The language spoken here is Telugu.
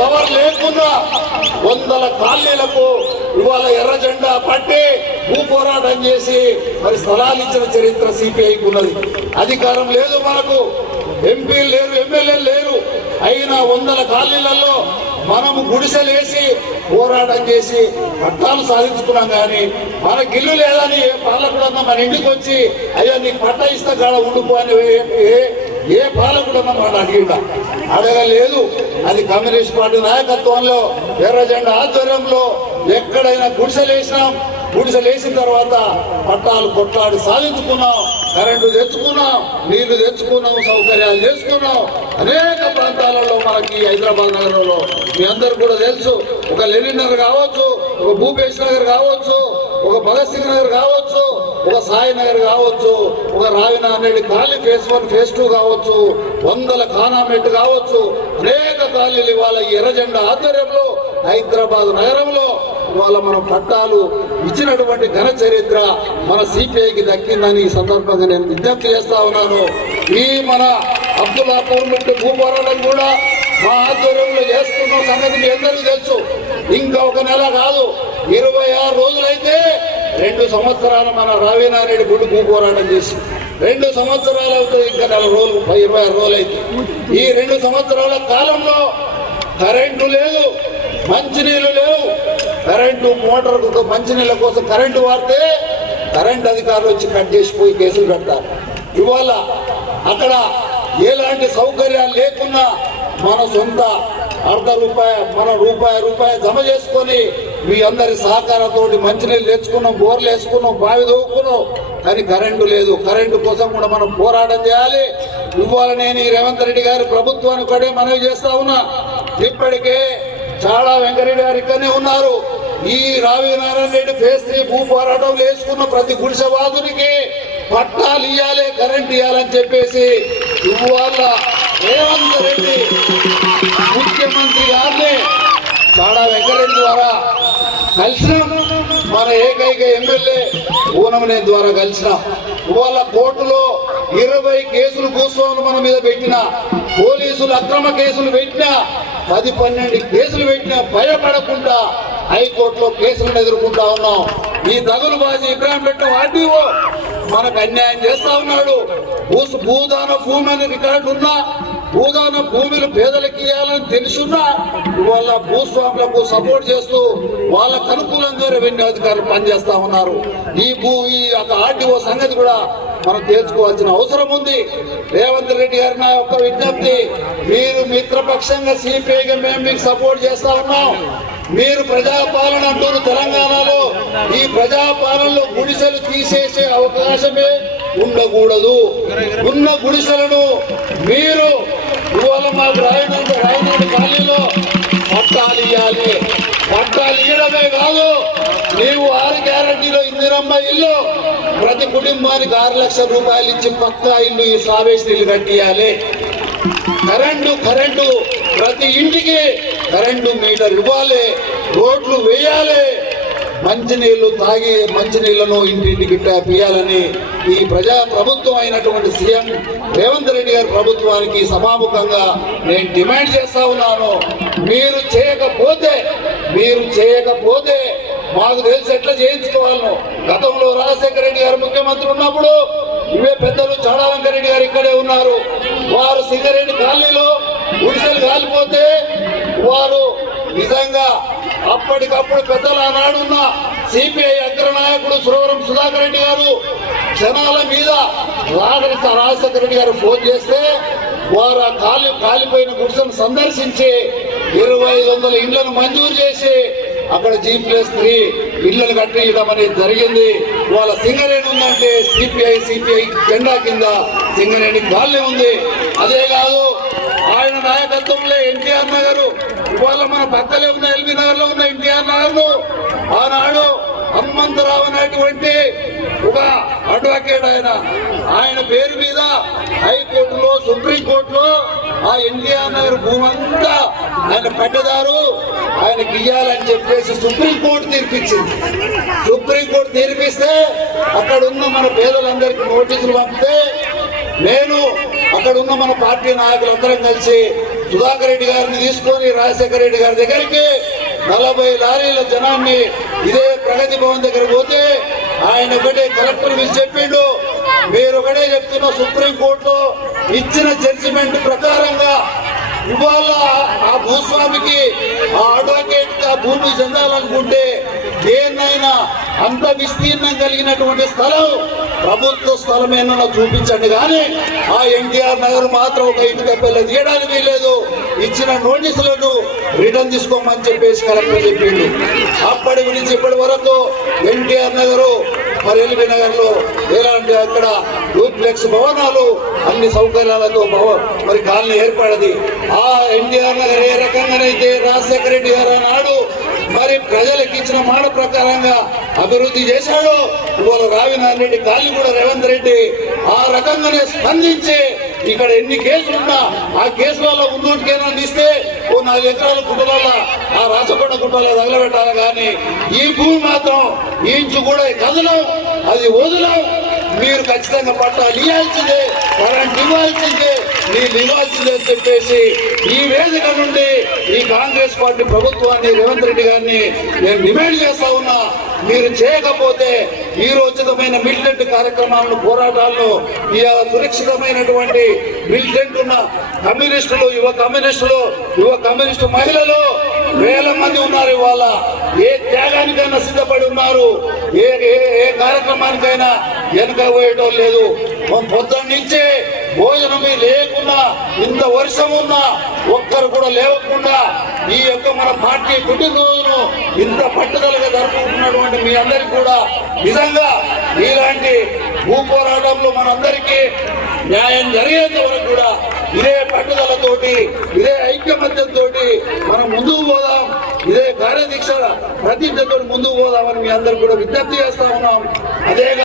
పవర్ లేకుండా వందల కాలనీలకు ఇవాళ ఎర్ర జెండా పట్టి భూ పోరాటం చేసి మరి స్థలాలు ఇచ్చిన చరిత్ర సిపిఐకి ఉన్నది. అధికారం లేదు, మనకు ఎంపీలు లేరు, ఎమ్మెల్యేలు లేరు, అయినా వందల కాలనీలలో మనము గుడిసెలేసి పోరాటం చేసి పట్టాలు సాధించుకున్నాం. కానీ మనకి ఇల్లు లేదని ఏ పాలకుడన్నా మన ఇంటికి వచ్చి అయ్యా నీకు పట్ట ఇస్తా కాడ ఉండిపోని ఏ పాలకుడన్నా మన అడగలేదు. అది కమ్యూనిస్ట్ పార్టీ నాయకత్వంలో ఎర్ర జెండా ఆధ్వర్యంలో ఎక్కడైనా గుడిసెలేసినాం. గుడిసెలేసిన తర్వాత పట్టాలు కొట్లాడి సాధించుకున్నాం, కరెంటు తెచ్చుకున్నాం, నీళ్లు తెచ్చుకున్నాం, సౌకర్యాలు చేసుకున్నాం. అనేక ప్రాంతాలలో మనకి హైదరాబాద్ నగరంలో మీ అందరు కూడా తెలుసు, ఒక లెనిన్ నగర్ కావచ్చు, ఒక భూపేష్ నగర్ కావచ్చు, ఒక భగత్ సింగ్ నగర్ కావచ్చు, ఒక సాయి నగర్ కావచ్చు, ఒక రావినారెడ్డి కాలనీ ఫేస్ 1 ఫేస్ 2 కావచ్చు, వందల ఖానామెట్ కావచ్చు, అనేక కాలనీలు ఇవాళ ఎర్ర జెండా ఆధ్వర్యంలో హైదరాబాద్ నగరంలో ఇవాళ మనం పట్టాలు ఇచ్చినటువంటి ఘన చరిత్ర మన సిపిఐకి దక్కిందని ఈ సందర్భంగా నేను విజ్ఞప్తి చేస్తా ఉన్నాను. ఈ మన అబ్దుల్లాపూర్ నుండి భూ పోరాటం కూడా మా ఆధ్వర్యంలో చేస్తున్న సంగతి మీ అందరికీ తెలుసు. ఇంకా ఒక నెల కాదు, 26 రోజులైతే 2 సంవత్సరాలు మన రావినారెడ్డి గుడి భూ పోరాటం చేసి 2 సంవత్సరాలు అవుతుంది. ఇంకా 4 రోజులు 26 రోజులు అయితే ఈ 2 సంవత్సరాల కాలంలో కరెంటు లేదు, మంచినీళ్ళు లేవు. కరెంటు మోటార్ మంచినీళ్ళ కోసం కరెంటు వాడితే కరెంట్ అధికారులు వచ్చి కట్ చేసిపోయి కేసులు పెడతారు. ఇవాళ అక్కడ ఎలాంటి సౌకర్యాలు లేకున్నా మన సొంత ₹1 మన రూపాయి జమ చేసుకొని మీ అందరి సహకారంతో మంచినీళ్ళు తెచ్చుకున్నాం, బోర్లు వేసుకున్నాం, బావి దోవుకున్నాం. కానీ కరెంటు లేదు. కరెంటు కోసం కూడా మనం పోరాటం చేయాలి. ఇవాళ నేను ఈ రేవంత్ రెడ్డి గారి ప్రభుత్వాన్ని కూడా మనవి చేస్తా ఉన్నా. ఇప్పటికే చాలా వెంకరెడ్డి గారు ఇక్కడనే ఉన్నారు. ఈ రావినారాయణ రెడ్డి ఫేస్ 3 భూ పోరాటం వేసుకున్న ప్రతి గుడిసెవాదునికి పట్టాలు ఇవ్వాలి, కరెంట్ ఇవ్వాలని చెప్పేసి ఇవాళ రేవంత్ రెడ్డి ముఖ్యమంత్రి గారిని చాలా వెంకరెడ్డి ద్వారా కలిసినాం. మన ఏకైక ఎమ్మెల్యే పూనమనే ద్వారా కలిసినాం. ఇవాళ కోర్టులో 20 కేసులు భూస్వాములు మన మీద పెట్టిన, పోలీసులు అక్రమ కేసులు పెట్టినా, 10-12 కేసులు పెట్టినా భయపడకుండా హైకోర్టులో కేసులను ఎదుర్కొంటా ఉన్నాం. ఈ దగులుబాజీ ఇబ్రాహీంపేట ఆర్డీఓ మనకు అన్యాయం చేస్తా ఉన్నాడు. భూదాన భూమి అని రికార్డు ఉన్నా, భూదాన భూమిని పేదలకు ఇవ్వాలని తెలుసున్నా ఇవాళ భూస్వాములకు సపోర్ట్ చేస్తూ వాళ్ళకు అనుకూలంగా రెవెన్యూ అధికారులు పనిచేస్తా ఉన్నారు. ఈ ఆర్డీఓ సంగతి కూడా మనం తేల్చుకోవాల్సిన అవసరం ఉంది. రేవంత్ రెడ్డి గారి నా యొక్క విజ్ఞప్తి, మీరు మిత్రపక్షంగా సిపిఐగా మేము మీకు సపోర్ట్ చేస్తా ఉన్నాం. మీరు ప్రజాపాలన అంటూరు తెలంగాణలో. ఈ ప్రజాపాలనలో గుడిసెలు తీసేసే అవకాశమే ఉండకూడదు. ఉన్న గుడిసెలను మీరు ఇవాళ మాకు రాయనాడు కాలనీలో పట్టాలు ఇవ్వాలి. పట్టాలు ఇవ్వడమే కాదు, నీవు 6 గ్యారంటీలో ఇందిరమ్మ ఇల్లు ప్రతి కుటుంబానికి 6 లక్షల రూపాయలు ఇచ్చి పక్కా ఇల్లు ఈ సావేసి ఇల్లు కట్టియాలి. కరెంటు ప్రతి ఇంటికి కరెంటు మీటర్ ఇవ్వాలి, రోడ్లు వేయాలి, మంచినీళ్లు తాగి మంచినీళ్లను ఇంటింటికి ఇవ్వాలని ఈ ప్రజా ప్రభుత్వం అయినటువంటి సీఎం రేవంత్ రెడ్డి గారి ప్రభుత్వానికి సభాముఖంగా నేను డిమాండ్ చేస్తా ఉన్నాను. మీరు చేయకపోతే మాకు తెలిసి ఎట్లా చేయించుకోవాలను. గతంలో రాజశేఖర రెడ్డి గారు ముఖ్యమంత్రి ఉన్నప్పుడు ఇవే పెద్దలు చాడా వెంకరెడ్డి గారు ఇక్కడే ఉన్నారు. వారు సింగరేణి కాలనీలో గుడిసెలు కాలిపోతే వారు నిజంగా అప్పటికప్పుడు పెద్దలు ఆనాడున్న సిపిఐ అగ్రనాయకుడు సురవరం సుధాకర్ రెడ్డి గారు క్షణాల మీద రాజశేఖర రెడ్డి గారు ఫోన్ చేస్తే వారు ఆ కాలిపోయిన గుడిసెను సందర్శించి 2500 ఇళ్లను మంజూరు చేసి అక్కడ G+3 ఇళ్లను కట్టించడం అనేది జరిగింది. వాళ్ళ సింగరేణి ఉందంటే సిపిఐ జెండా కింద సింగరేణి కాలనీ ఉంది. అదే కాదు, ఆయన నాయకత్వంలో ఎన్టీఆర్ నగర్, ఇవాళ మన పక్కలే ఉన్న ఎల్బీ నగర్ లో ఉన్న ఎన్టీఆర్ నగర్ ఆనాడు హనుమంతరావు అనేటువంటి ఒక అడ్వకేట్ ఆయన పేరు మీద హైకోర్టులో సుప్రీంకోర్టులో ఆ ఎన్టీఆర్ నగర్ భూమంతా ఆయన పట్టదారు ఆయనకి ఇయ్యాలని చెప్పేసి సుప్రీంకోర్టు తీర్పిచ్చింది. సుప్రీంకోర్టు తీర్పిస్తే అక్కడ ఉన్న మన పేదలందరికీ నోటీసులు పంపితే నేను అక్కడ ఉన్న మన పార్టీ నాయకులందరం కలిసి సుధాకర్ రెడ్డి గారిని తీసుకొని రాజశేఖర రెడ్డి గారి దగ్గరికి 40 లారీల జనాన్ని ఇదే ప్రగతి భవన్ దగ్గర పోతే ఆయన ఒకటే కలెక్టర్ పిలిచి చెప్పిండు, మీరు ఒకటే చెప్తున్న సుప్రీంకోర్టులో ఇచ్చిన జడ్జిమెంట్ ప్రకారంగా ఇవాళ ఆ భూస్వామికి ఆ అడ్వకేట్ ఆ భూమి చెందాలనుకుంటే దేన్నైనా అంత విస్తీర్ణం కలిగినటువంటి స్థలం ప్రభుత్వ స్థలమేనో చూపించండి, కానీ ఆ ఎన్టీఆర్ నగర్ మాత్రం ఒక ఇటుక పిల్ల తీయడానికి వీలేదు, ఇచ్చిన నోటీసులను రిటర్న్ తీసుకోమని చెప్పేసి కలెక్టర్ చెప్పిండు. అప్పటి గురించి ఇప్పటి వరకు ఎన్టీఆర్ నగరు మరి ఎల్బీ నగర్ లో ఎలాంటి అక్కడ డూప్లెక్స్ భవనాలు అన్ని సౌకర్యాలతో మరి కాలనీ ఏర్పడది. ఆ ఎన్టీఆర్ నగర్ ఏ రకంగానైతే రాజశేఖర రెడ్డి గారు నాడు మరి ప్రజలకు ఇచ్చిన మాట ప్రకారంగా అభివృద్ధి చేశాడు, ఇవాళ రావినారాయణ రెడ్డి కాలనీ కూడా రేవంత్ రెడ్డి ఆ రకంగానే స్పందించి ఇక్కడ ఎన్ని కేసులున్నా ఆ కేసులలో ఉన్నోటికైనా ఇస్తే ఓ 4 ఎకరాల గుట్టల ఆ రాచకొండ గుట్టలో తగలబెట్టాలి, కానీ ఈ భూమి మాత్రం ఇంచు కూడా కదలం, అది వదలం, మీరు ఖచ్చితంగా పట్టాలు ఇవ్వాల్సిందే, కరెంట్ ఇవ్వాల్సిందే, నీళ్ళు ఇవ్వాల్సిందే అని చెప్పేసి ఈ వేదిక నుండి ఈ కాంగ్రెస్ పార్టీ ప్రభుత్వాన్ని రేవంత్ రెడ్డి గారిని నేను డిమాండ్ చేస్తా ఉన్నా. మీరు చేయకపోతే ఈ రోజుతమైన మిలిటెంట్ కార్యక్రమాలను పోరాటాలను ఇవాళ సురక్షితమైనటువంటి మిలిటెంట్ ఉన్న కమ్యూనిస్టులు యువ కమ్యూనిస్టు మహిళలు వేల మంది ఉన్నారు. ఇవాళ ఏ త్యాగానికైనా సిద్ధపడి ఉన్నారు, ఏ కార్యక్రమానికైనా వెనుక పోయటం లేదు. పొద్దున్న నుంచే భోజనమే లేకుండా ఇంత వర్షం ఉన్నా ఒక్కరు కూడా లేవకుండా ఈ యొక్క మన పార్టీ పుట్టినరోజును ఇంత పట్టుదలగా జరుపుకుంటున్నటువంటి మీ అందరికీ కూడా నిజంగా ఇలాంటి భూ పోరాటంలో మనందరికీ న్యాయం జరిగేంత వరకు కూడా ఇదే పట్టుదలతోటి ఇదే ఐక్యమత్యంతో మనం ముందుకు పోదాం, ఇదే కార్యదీక్ష ప్రతిజ్ఞతో ముందుకు పోదామని మీ అందరికి కూడా విజ్ఞప్తి చేస్తా ఉన్నాం. అదే